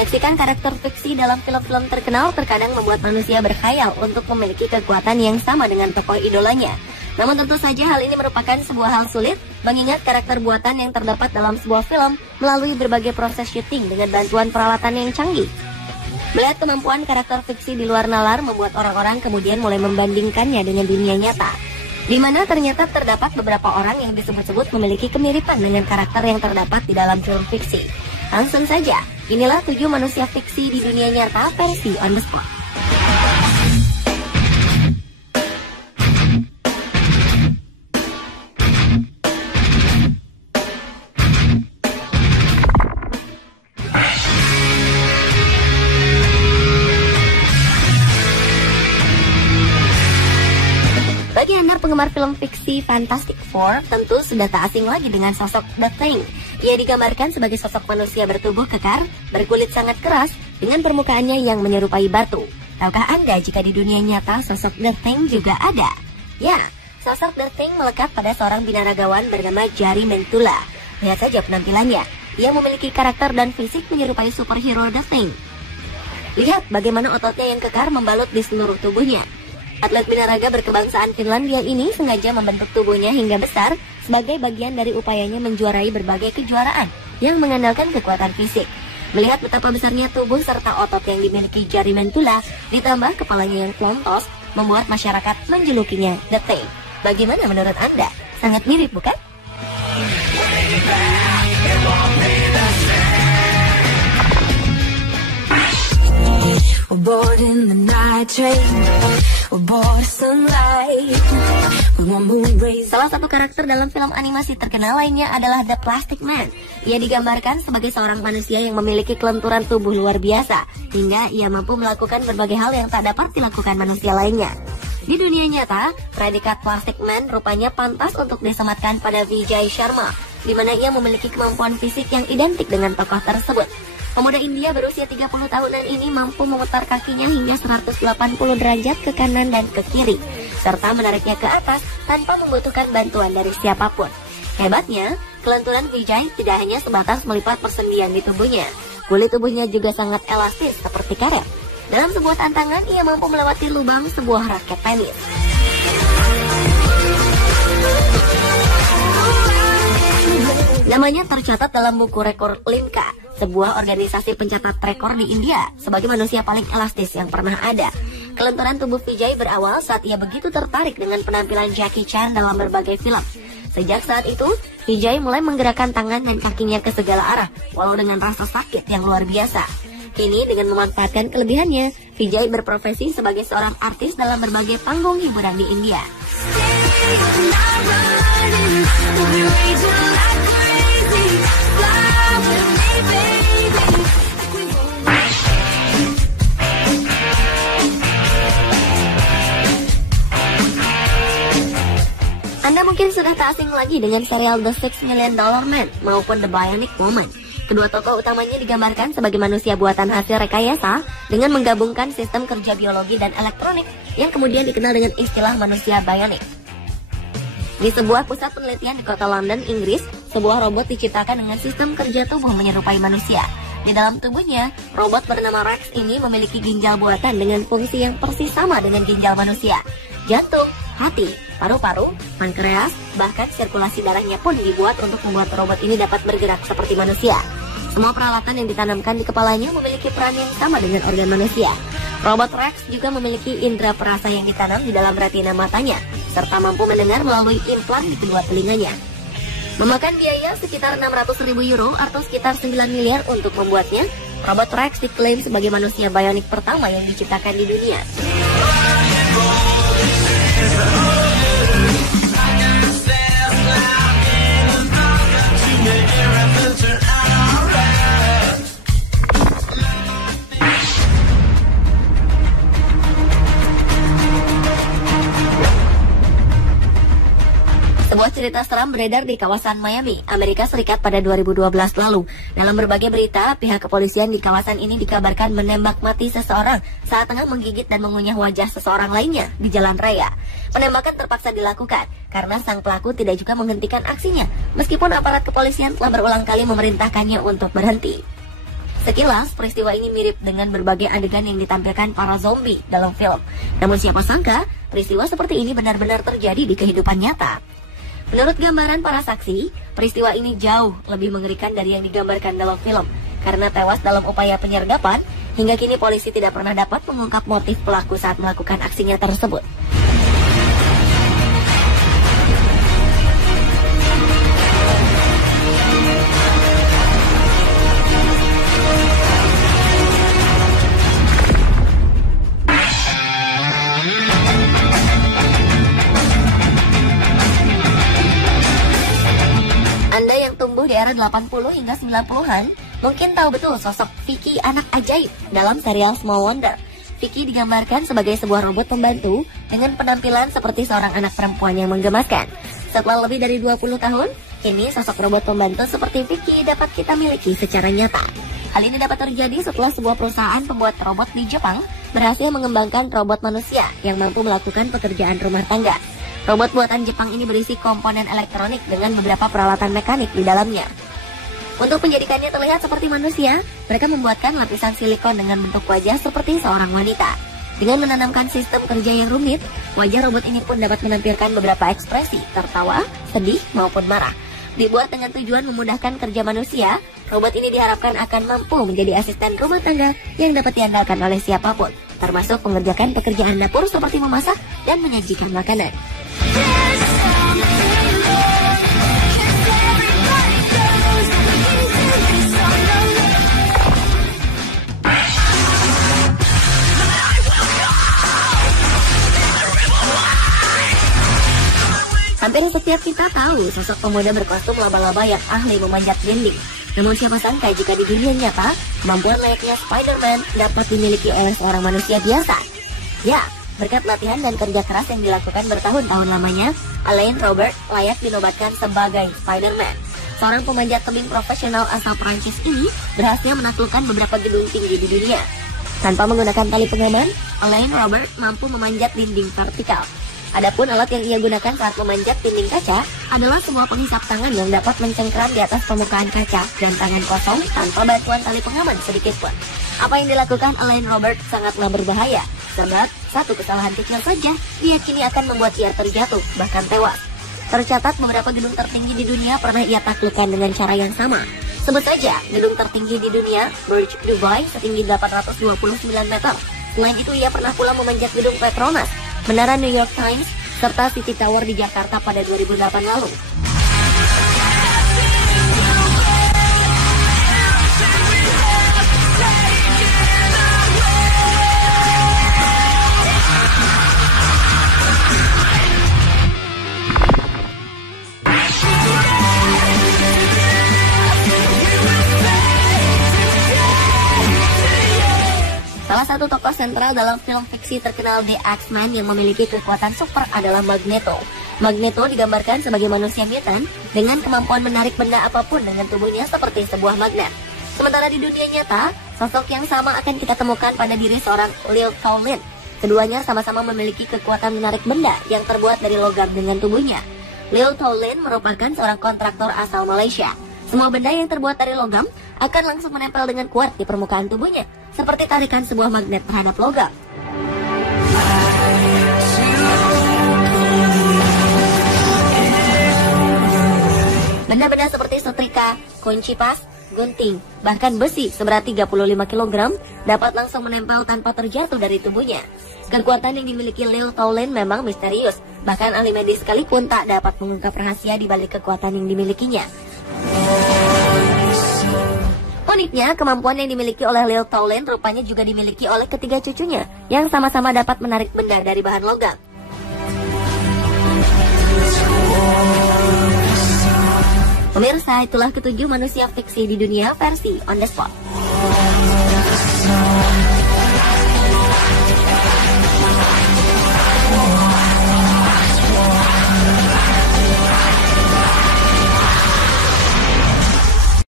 Menyaksikan karakter fiksi dalam film-film terkenal terkadang membuat manusia berkhayal untuk memiliki kekuatan yang sama dengan tokoh idolanya. Namun tentu saja hal ini merupakan sebuah hal sulit, mengingat karakter buatan yang terdapat dalam sebuah film melalui berbagai proses syuting dengan bantuan peralatan yang canggih. Melihat kemampuan karakter fiksi di luar nalar membuat orang-orang kemudian mulai membandingkannya dengan dunia nyata, di mana ternyata terdapat beberapa orang yang disebut-sebut memiliki kemiripan dengan karakter yang terdapat di dalam film fiksi. Langsung saja, inilah 7 manusia fiksi di dunia nyata versi On The Spot. Bagi Anda penggemar film fiksi Fantastic Four, tentu sudah tak asing lagi dengan sosok The Thing. Ia digambarkan sebagai sosok manusia bertubuh kekar, berkulit sangat keras, dengan permukaannya yang menyerupai batu. Tahukah Anda jika di dunia nyata sosok The Thing juga ada? Ya, sosok The Thing melekat pada seorang binaragawan bernama Jari Mentula. Lihat saja penampilannya, ia memiliki karakter dan fisik menyerupai superhero The Thing. Lihat bagaimana ototnya yang kekar membalut di seluruh tubuhnya. Atlet binaraga berkebangsaan Finlandia ini sengaja membentuk tubuhnya hingga besar sebagai bagian dari upayanya menjuarai berbagai kejuaraan yang mengandalkan kekuatan fisik. Melihat betapa besarnya tubuh serta otot yang dimiliki Jari Mentula, ditambah kepalanya yang klontos, membuat masyarakat menjulukinya The Thing. Bagaimana menurut Anda? Sangat mirip, bukan? Salah satu karakter dalam film animasi terkenal lainnya adalah The Plastic Man. Ia digambarkan sebagai seorang manusia yang memiliki kelenturan tubuh luar biasa, hingga ia mampu melakukan berbagai hal yang tak dapat dilakukan manusia lainnya. Di dunia nyata, predikat Plastic Man rupanya pantas untuk disematkan pada Vijay Sharma, di mana ia memiliki kemampuan fisik yang identik dengan tokoh tersebut. Pemuda India berusia 30 tahunan ini mampu memutar kakinya hingga 180 derajat ke kanan dan ke kiri, serta menariknya ke atas tanpa membutuhkan bantuan dari siapapun. Hebatnya, kelenturan Vijay tidak hanya sebatas melipat persendian di tubuhnya. Kulit tubuhnya juga sangat elastis seperti karet. Dalam sebuah tantangan, ia mampu melewati lubang sebuah raket tenis. Namanya tercatat dalam buku rekor Limca, sebuah organisasi pencatat rekor di India, sebagai manusia paling elastis yang pernah ada. Kelenturan tubuh Vijay berawal saat ia begitu tertarik dengan penampilan Jackie Chan dalam berbagai film. Sejak saat itu, Vijay mulai menggerakkan tangan dan kakinya ke segala arah, walau dengan rasa sakit yang luar biasa. Kini dengan memanfaatkan kelebihannya, Vijay berprofesi sebagai seorang artis dalam berbagai panggung hiburan di India. Anda mungkin sudah tak asing lagi dengan serial The $6 Million Man maupun The Bionic Woman. Kedua tokoh utamanya digambarkan sebagai manusia buatan hasil rekayasa dengan menggabungkan sistem kerja biologi dan elektronik yang kemudian dikenal dengan istilah manusia bionik. Di sebuah pusat penelitian di kota London, Inggris, sebuah robot diciptakan dengan sistem kerja tubuh menyerupai manusia. Di dalam tubuhnya, robot bernama Rex ini memiliki ginjal buatan dengan fungsi yang persis sama dengan ginjal manusia. Jantung, hati, paru-paru, pankreas, bahkan sirkulasi darahnya pun dibuat untuk membuat robot ini dapat bergerak seperti manusia. Semua peralatan yang ditanamkan di kepalanya memiliki peran yang sama dengan organ manusia. Robot Rex juga memiliki indera perasa yang ditanam di dalam retina matanya, serta mampu mendengar melalui implan di kedua telinganya. Memakan biaya sekitar 600.000 euro atau sekitar 9 miliar untuk membuatnya, robot Rex diklaim sebagai manusia bionik pertama yang diciptakan di dunia. Sebuah cerita seram beredar di kawasan Miami, Amerika Serikat pada 2012 lalu. Dalam berbagai berita, pihak kepolisian di kawasan ini dikabarkan menembak mati seseorang saat tengah menggigit dan mengunyah wajah seseorang lainnya di jalan raya. Penembakan terpaksa dilakukan karena sang pelaku tidak juga menghentikan aksinya, meskipun aparat kepolisian telah berulang kali memerintahkannya untuk berhenti. Sekilas, peristiwa ini mirip dengan berbagai adegan yang ditampilkan para zombie dalam film. Namun siapa sangka, peristiwa seperti ini benar-benar terjadi di kehidupan nyata. Menurut gambaran para saksi, peristiwa ini jauh lebih mengerikan dari yang digambarkan dalam film. Karena tewas dalam upaya penyergapan, hingga kini polisi tidak pernah dapat mengungkap motif pelaku saat melakukan aksinya tersebut. Anda yang tumbuh di era 80 hingga 90-an mungkin tahu betul sosok Vicky anak ajaib dalam serial Small Wonder. Vicky digambarkan sebagai sebuah robot pembantu dengan penampilan seperti seorang anak perempuan yang menggemaskan. Setelah lebih dari 20 tahun, kini sosok robot pembantu seperti Vicky dapat kita miliki secara nyata. Hal ini dapat terjadi setelah sebuah perusahaan pembuat robot di Jepang berhasil mengembangkan robot manusia yang mampu melakukan pekerjaan rumah tangga. Robot buatan Jepang ini berisi komponen elektronik dengan beberapa peralatan mekanik di dalamnya. Untuk menjadikannya terlihat seperti manusia, mereka membuatkan lapisan silikon dengan bentuk wajah seperti seorang wanita. Dengan menanamkan sistem kerja yang rumit, wajah robot ini pun dapat menampilkan beberapa ekspresi, tertawa, sedih, maupun marah. Dibuat dengan tujuan memudahkan kerja manusia, robot ini diharapkan akan mampu menjadi asisten rumah tangga yang dapat diandalkan oleh siapapun, termasuk mengerjakan pekerjaan dapur seperti memasak dan menyajikan makanan. Hampir setiap kita tahu sosok pemuda berkostum laba-laba yang ahli memanjat dinding. Namun siapa sangka jika di dunia nyata, kemampuan layaknya Spider-Man dapat dimiliki oleh seorang manusia biasa. Ya, berkat latihan dan kerja keras yang dilakukan bertahun-tahun lamanya, Alain Robert layak dinobatkan sebagai Spider-Man. Seorang pemanjat tebing profesional asal Prancis ini berhasil menaklukkan beberapa gedung tinggi di dunia. Tanpa menggunakan tali pengaman, Alain Robert mampu memanjat dinding vertikal. Adapun alat yang ia gunakan saat memanjat dinding kaca adalah sebuah penghisap tangan yang dapat mencengkeram di atas permukaan kaca dan tangan kosong tanpa bantuan tali pengaman sedikit pun. Apa yang dilakukan Alain Robert sangatlah berbahaya, sebab satu kesalahan kecil saja diyakini akan membuat ia terjatuh, bahkan tewas. Tercatat beberapa gedung tertinggi di dunia pernah ia taklukkan dengan cara yang sama. Sebut saja gedung tertinggi di dunia, Burj Dubai setinggi 829 meter. Selain itu ia pernah pula memanjat gedung Petronas, Menara New York Times, serta City Tower di Jakarta pada 2008 lalu. Salah satu tokoh sentral dalam film fiksi terkenal The X-Men yang memiliki kekuatan super adalah Magneto. Magneto digambarkan sebagai manusia mutan dengan kemampuan menarik benda apapun dengan tubuhnya seperti sebuah magnet. Sementara di dunia nyata, sosok yang sama akan kita temukan pada diri seorang Lil Tolin. Keduanya sama-sama memiliki kekuatan menarik benda yang terbuat dari logam dengan tubuhnya. Lil Tolin merupakan seorang kontraktor asal Malaysia. Semua benda yang terbuat dari logam akan langsung menempel dengan kuat di permukaan tubuhnya, seperti tarikan sebuah magnet terhadap logam. Benda-benda seperti setrika, kunci pas, gunting, bahkan besi seberat 35 kg dapat langsung menempel tanpa terjatuh dari tubuhnya. Kekuatan yang dimiliki Lil Tolin memang misterius, bahkan ahli medis sekalipun tak dapat mengungkap rahasia di balik kekuatan yang dimilikinya. Uniknya, kemampuan yang dimiliki oleh Lil Tolin rupanya juga dimiliki oleh ketiga cucunya yang sama-sama dapat menarik benda dari bahan logam. Pemirsa, itulah ketujuh manusia fiksi di dunia versi On The Spot.